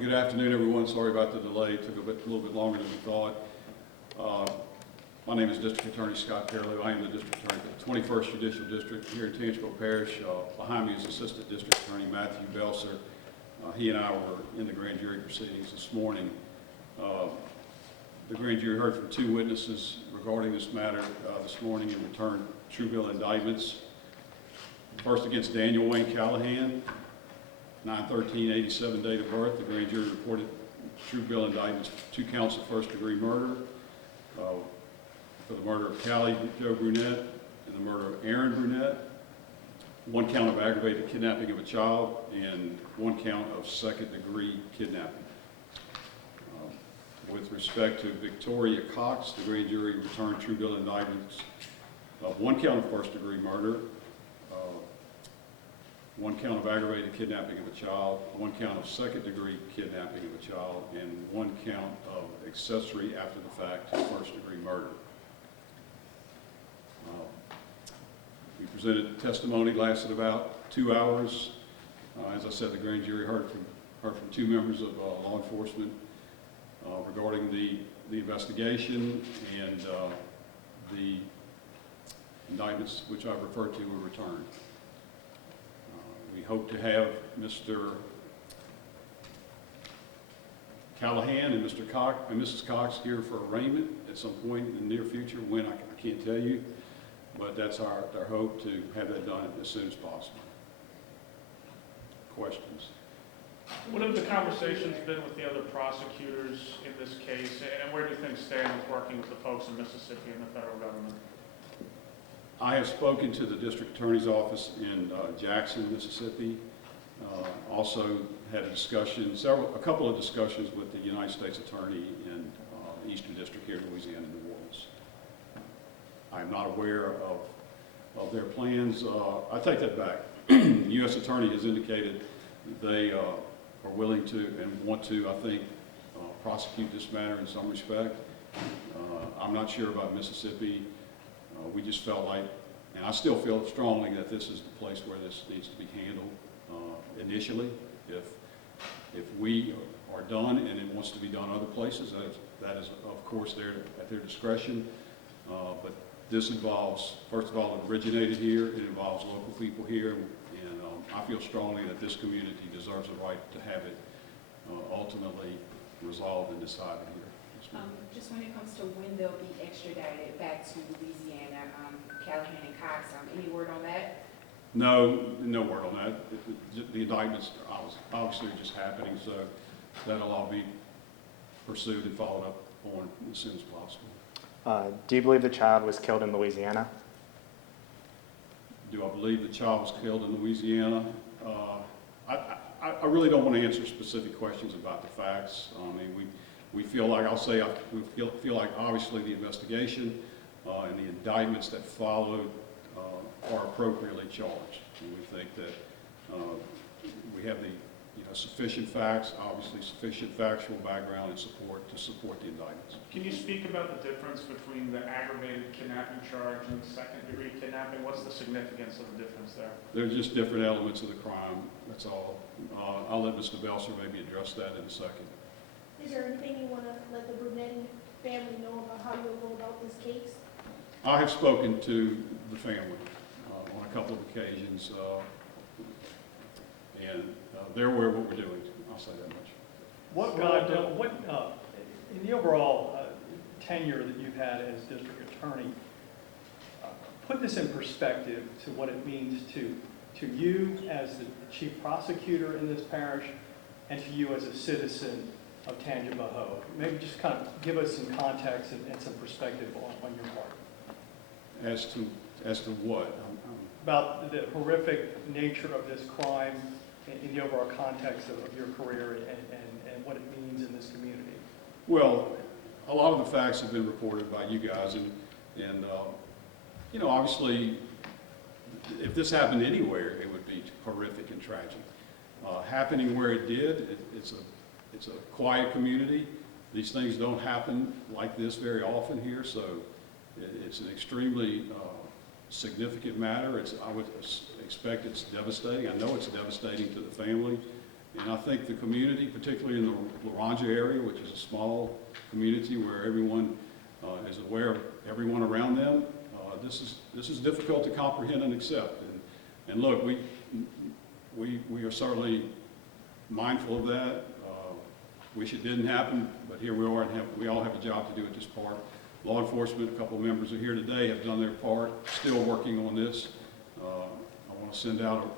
Good afternoon, everyone. Sorry about the delay. It took a little bit longer than we thought. My name is District Attorney Scott Perrilloux. I am the District Attorney for the 21st Judicial District here in Tangipahoa Parish. Behind me is Assistant District Attorney Matthew Belser. He and I were in the grand jury proceedings this morning. The grand jury heard from 2 witnesses regarding this matter this morning and returned true bill indictments. First, against Daniel Wayne Callahan, 9/13/87 date of birth. The grand jury reported true bill indictments, 2 counts of first-degree murder for the murder of Callie Joe Brunette and the murder of Aaron Brunette, 1 count of aggravated kidnapping of a child, and 1 count of second-degree kidnapping. With respect to Victoria Cox, the grand jury returned true bill indictments of 1 count of first-degree murder, 1 count of aggravated kidnapping of a child, 1 count of second-degree kidnapping of a child, and 1 count of accessory after the fact to first-degree murder. We presented testimony, lasted about 2 hours. As I said, the grand jury heard from 2 members of law enforcement regarding the investigation, and the indictments which I referred to were returned. We hope to have Mr. Callahan and Mr. Cox and Mrs. Cox here for arraignment at some point in the near future. When, I can't tell you, but that's our hope, to have that done as soon as possible. Questions? What have the conversations been with the other prosecutors in this case, and where do things stand with working with the folks in Mississippi and the federal government? I have spoken to the district attorney's office in Jackson, Mississippi. Also had a couple of discussions with the United States Attorney in Eastern District here in Louisiana, New Orleans. I am not aware of their plans. I take that back. The U.S. Attorney has indicated that they are willing to and want to, I think, prosecute this matter in some respect. I'm not sure about Mississippi. We just felt like, and I still feel strongly, that this is the place where this needs to be handled initially. If we are done and it wants to be done other places, that is of course at their discretion. But this involves, first of all, it originated here. It involves local people here, and I feel strongly that this community deserves the right to have it ultimately resolved and decided here. Just when it comes to when they'll be extradited back to Louisiana, Callahan and Cox, any word on that? No word on that. The indictments are obviously just happening, so that'll all be pursued and followed up on as soon as possible. Do you believe the child was killed in Louisiana? Do I believe the child was killed in Louisiana? I really don't want to answer specific questions about the facts. I mean, we feel like, we feel like obviously the investigation and the indictments that followed are appropriately charged. And we think that we have the sufficient facts, obviously sufficient factual background and support to support the indictments. Can you speak about the difference between the aggravated kidnapping charge and second-degree kidnapping? What's the significance of the difference there? They're just different elements of the crime, that's all. I'll let Mr. Belser maybe address that in a second. Is there anything you want to let the Brunetti family know about how you'll go about this case? I have spoken to the family on a couple of occasions, and they're aware of what we're doing. I'll say that much. Scott, in the overall tenure that you've had as district attorney, put this in perspective to what it means to you as the chief prosecutor in this parish and to you as a citizen of Tangipahoa. Maybe just kind of give us some context and some perspective on your part. As to what? About the horrific nature of this crime in the overall context of your career and what it means in this community. Well, a lot of the facts have been reported by you guys, and obviously, if this happened anywhere, it would be horrific and tragic. Happening where it did, it's a quiet community. These things don't happen like this very often here, so it's an extremely significant matter. I would expect it's devastating. I know it's devastating to the family. And I think the community, particularly in the Laranja area, which is a small community where everyone is aware of everyone around them, this is difficult to comprehend and accept. And look, we are certainly mindful of that. Wish it didn't happen, but here we are, and we all have a job to do at this part. Law enforcement, a couple of members are here today, have done their part, still working on this. I want to send out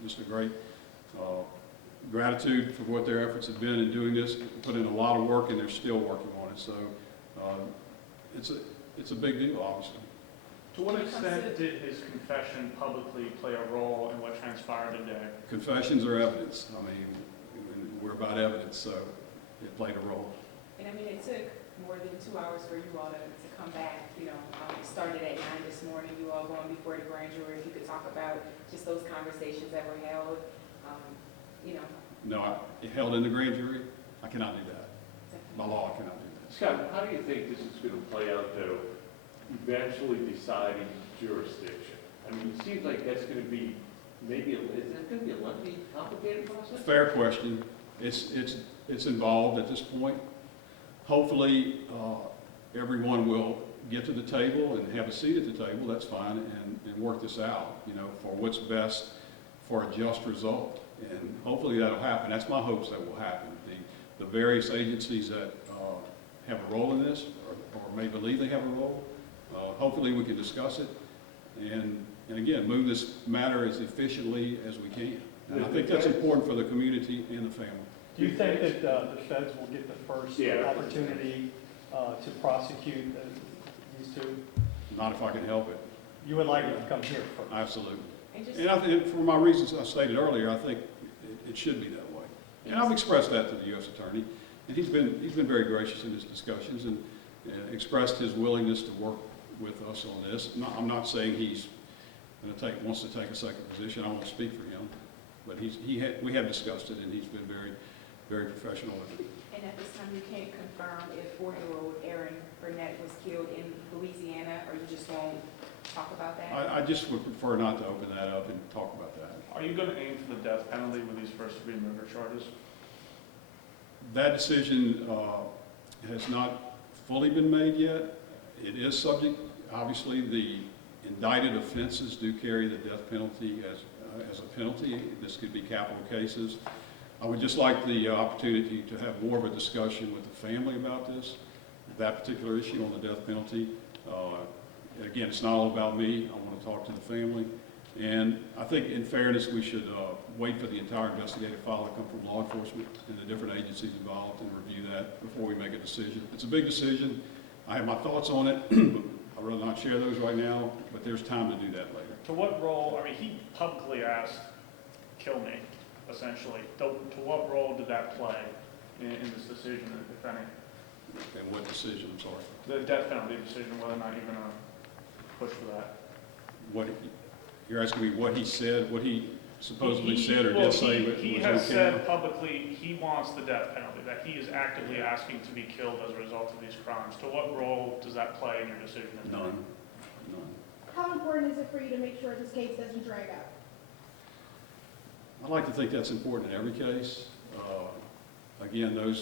just a great gratitude for what their efforts have been in doing this. Put in a lot of work, and they're still working on it. So it's a big deal, obviously. To what extent did his confession publicly play a role in what transpired today? Confessions are evidence. I mean, we're about evidence, so it played a role. And I mean, it took more than 2 hours for you all to come back, you know. It started at 9 this morning, you all going before the grand jury. If you could talk about just those conversations that were held, you know. No, held in the grand jury, I cannot do that. By law, I cannot do that. Scott, how do you think this is going to play out, though, eventually deciding jurisdiction? I mean, it seems like that's going to be maybe, is that going to be a lengthy, complicated process? Fair question. It's involved at this point. Hopefully, everyone will get to the table and have a seat at the table, that's fine, and work this out, you know, for what's best for a just result. And hopefully that'll happen. That's my hopes that will happen. The various agencies that have a role in this, or may believe they have a role, hopefully we can discuss it and again, move this matter as efficiently as we can. And I think that's important for the community and the family. Do you think that the feds will get the first opportunity to prosecute these two? Not if I can help it. You would like it to come here first? Absolutely. And just, And for my reasons I stated earlier, I think it should be that way. And I've expressed that to the U.S. Attorney, and he's been very gracious in his discussions and expressed his willingness to work with us on this. I'm not saying he's wants to take a second position. I won't speak for him, but we have discussed it, and he's been very, very professional with it. and at this time, you can't confirm if 4-year-old Aaron Burnett was killed in Louisiana, or you just won't talk about that? I just would prefer not to open that up and talk about that. Are you going to aim for the death penalty with these first-degree murder charges? That decision has not fully been made yet. It is subject, obviously, the indicted offenses do carry the death penalty as a penalty. This could be capital cases. I would just like the opportunity to have more of a discussion with the family about this, that particular issue on the death penalty. Again, it's not all about me. I want to talk to the family. And I think in fairness, we should wait for the entire investigative file to come from law enforcement and the different agencies involved and review that before we make a decision. It's a big decision. I have my thoughts on it. I'd rather not share those right now, but there's time to do that later. To what role, I mean, he publicly asked, kill me, essentially. To what role did that play in this decision, if any? And what decision, I'm sorry? The death penalty decision, whether or not you're going to push for that? You're asking me what he said, what he supposedly said or did say? He has said publicly he wants the death penalty, that he is actively asking to be killed as a result of these crimes. To what role does that play in your decision? None. How important is it for you to make sure this case doesn't drag out? I like to think that's important in every case. Again, a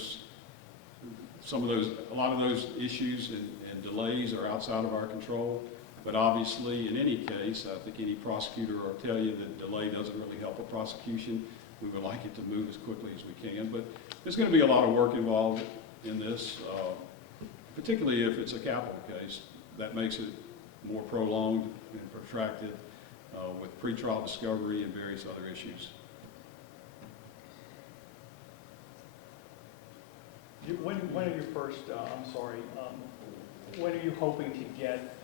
lot of those issues and delays are outside of our control. But obviously, in any case, I think any prosecutor will tell you that delay doesn't really help a prosecution. We would like it to move as quickly as we can. But there's going to be a lot of work involved in this, particularly if it's a capital case. That makes it more prolonged and protracted with pretrial discovery and various other issues. When are you when are you hoping to get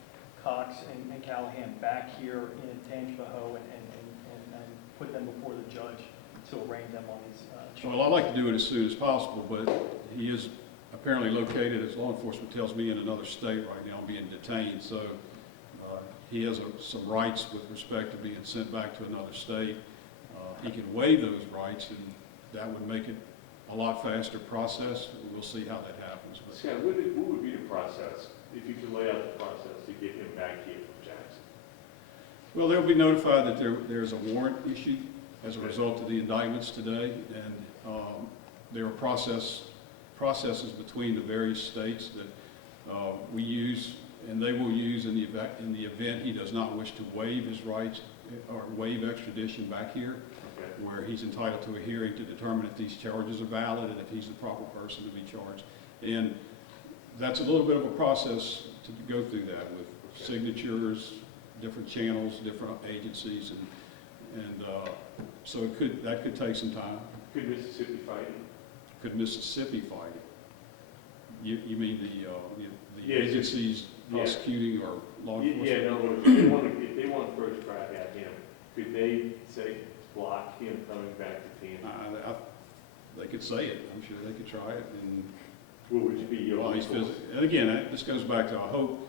Cox and Callahan back here in Tangipahoa and put them before the judge to arraign them on these charges? Well, I'd like to do it as soon as possible, but he is apparently located, as law enforcement tells me, in another state right now, being detained. So he has some rights with respect to being sent back to another state. He can waive those rights, and that would make it a lot faster process. We'll see how that happens. But Scott, what would be the process, if you could lay out the process to get him back here from Jackson? well, they'll be notified that there's a warrant issued as a result of the indictments today, and there are processes between the various states that we use, and they will use in the event he does not wish to waive his rights or waive extradition back here, Okay. where he's entitled to a hearing to determine if these charges are valid and if he's the proper person to be charged. And that's a little bit of a process to go through that with signatures, different channels, different agencies, and so that could take some time. Could Mississippi fight it? Could Mississippi fight it? You mean the Yes. agencies Yeah. prosecuting or law Yeah, enforcement? no, if they want first crack at him, could they say, block him coming back to Tampa? They could say it. I'm sure they could try it. And What would you be your well, recourse? and again, this goes back to, I hope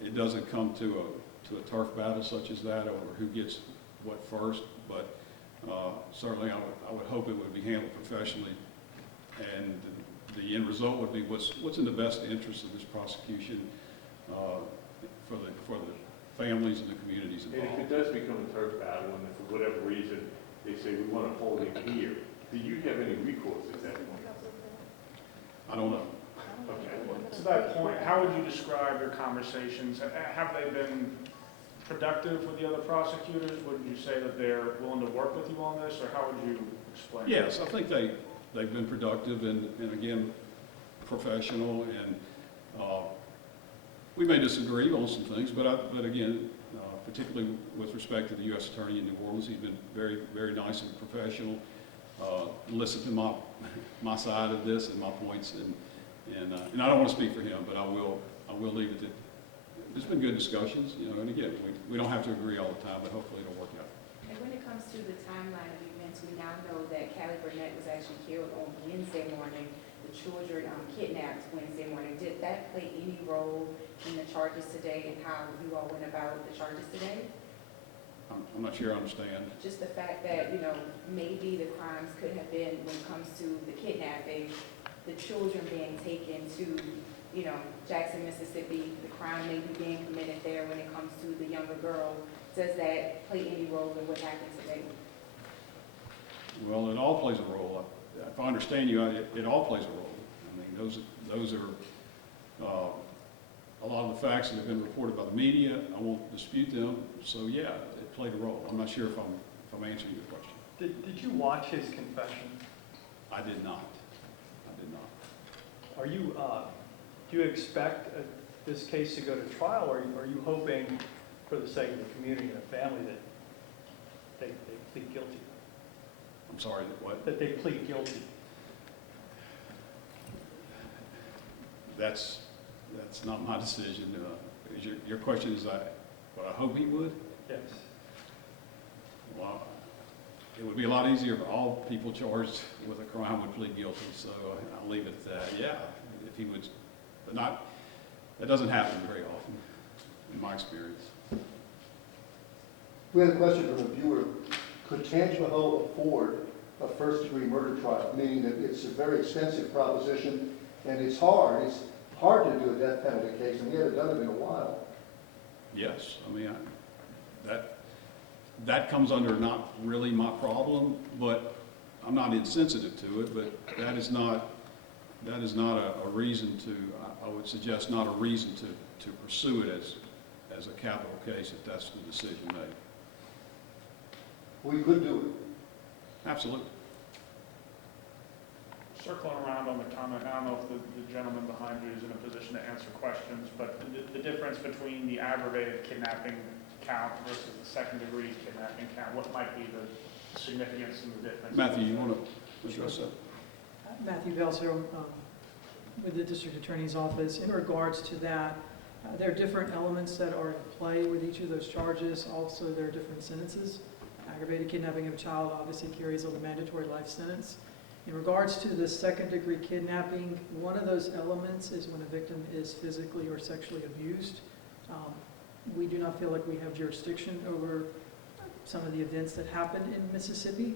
it doesn't come to a turf battle such as that over who gets what first, but certainly I would hope it would be handled professionally, and the end result would be what's in the best interest of this prosecution for the families and the communities And if it involved. does become a turf battle, and for whatever reason, they say, we want to hold him here, do you have any recourse at that point? I don't know. Okay. To that point, how would you describe your conversations? Have they been productive with the other prosecutors? Would you say that they're willing to work with you on this, or how would you explain it? Yes, I think they've been productive and again, professional, and we may disagree on some things, but again, particularly with respect to the U.S. Attorney in New Orleans, he's been very, very nice and professional. Listen to my side of this and my points, and I don't want to speak for him, but I will leave it that there's been good discussions, and again, we don't have to agree all the time, but hopefully it'll work out. And when it comes to the timeline of events, we now know that Callie Burnett was actually killed on Wednesday morning. The children kidnapped Wednesday morning. Did that play any role in the charges today and how you all went about the charges today? I'm not sure I understand. Just the fact that, maybe the crimes could have been, when it comes to the kidnapping, the children being taken to, Jackson, Mississippi, the crime may be being committed there when it comes to the younger girl. Does that play any role in what happened today? Well, it all plays a role. If I understand you, it all plays a role. I mean, those are a lot of the facts that have been reported by the media. I won't dispute them. So yeah, it played a role. I'm not sure if I'm answering your question. Did you watch his confession? I did not. I did not. Are you, do you expect this case to go to trial, or are you hoping, for the sake of the community and the family, that they plead guilty? I'm sorry, that what? That they plead guilty? That's not my decision. Your question is, what I hope he would? Yes. Well, it would be a lot easier if all people charged with a crime would plead guilty, so I'll leave it at that. Yeah, if he would, but that doesn't happen very often, in my experience. We had a question from a viewer. Could Tangipahoa afford a first-degree murder trial, meaning that it's a very expensive proposition, and it's hard. It's hard to do a death penalty case, and we haven't done it in a while. Yes, I mean, that comes under not really my problem, but I'm not insensitive to it, but that is not a reason to, I would suggest not a reason to pursue it as a capital case if that's the decision made. We could do Absolutely. Circling around on the comment, I don't know if the gentleman behind you is in a position to answer questions, but the difference between the aggravated kidnapping count versus the second-degree kidnapping count, what might be the significance and the difference? Matthew, you want to address that? Matthew Belzer, with the District Attorney's Office. In regards to that, there are different elements that are in play with each of those charges. Also, there are different sentences. Aggravated kidnapping of a child obviously carries a mandatory life sentence. In regards to the second-degree kidnapping, one of those elements is when a victim is physically or sexually abused. We do not feel like we have jurisdiction over some of the events that happen in Mississippi,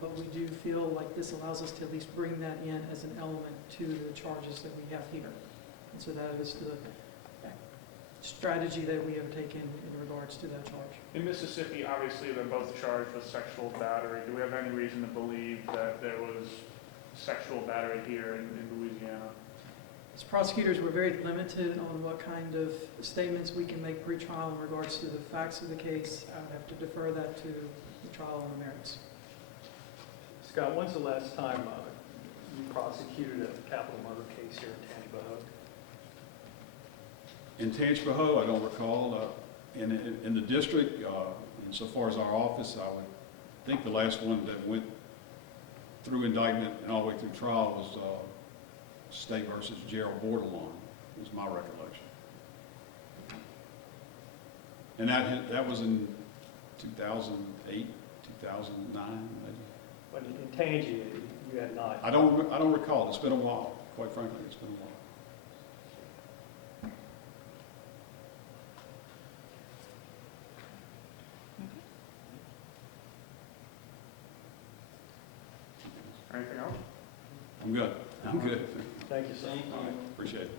but we do feel like this allows us to at least bring that in as an element to the charges that we have here. And so that is the strategy that we have taken in regards to that charge. In Mississippi, obviously, they're both charged with sexual battery. Do we have any reason to believe that there was sexual battery here in Louisiana? As prosecutors, we're very limited on what kind of statements we can make pre-trial in regards to the facts of the case. I would have to defer that to the trial on the merits. Scott, when's the last time you prosecuted a capital murder case here in Tangipahoa? In Tangipahoa, I don't recall. In the district, insofar as our office, I would think the last one that went through indictment and all the way through trial was State versus Gerald Bordelon, was my recollection. And that was in 2008, 2009, maybe. But in Tangi, you had not. I don't recall. It's been a while. Quite frankly, it's been a while. Anything else? I'm good. I'm good. Thank you, sir. All right, appreciate it.